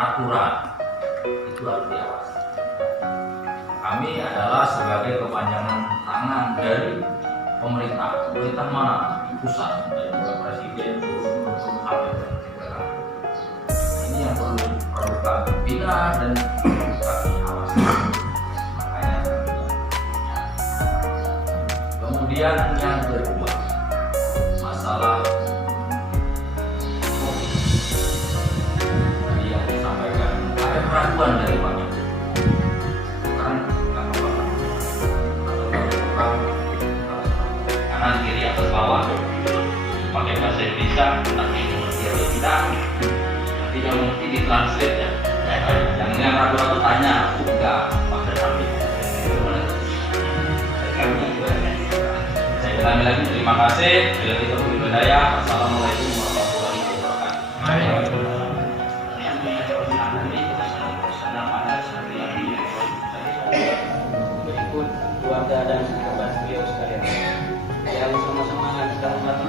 aturan itu harus diawasi. Kami adalah sebagai kepanjangan tangan dari pemerintah mana? Pusat, dari presiden, turun sampai ke daerah. Ini yang perlu kami bina dan kami awasi. Makanya kemudian yang kedua, masalah COVID. Tadi yang disampaikan ada keraguan dari Pak Menteri. Sekarang nggak apa-apa. Kanan kiri atas bawah pakai bahasa Indonesia, nanti mengerti atau tidak, nanti yang mengerti ditranslate ya. Yang ragu-ragu tanya, enggak pakai tapi. Saya ulangi lagi, terima kasih. Bila kita berbudaya, assalamualaikum warahmatullahi wabarakatuh. Berikut keluarga dan kerabat beliau sekalian yang sama-sama kita hormati.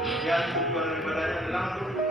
Kemudian tujuan ibadahnya adalah untuk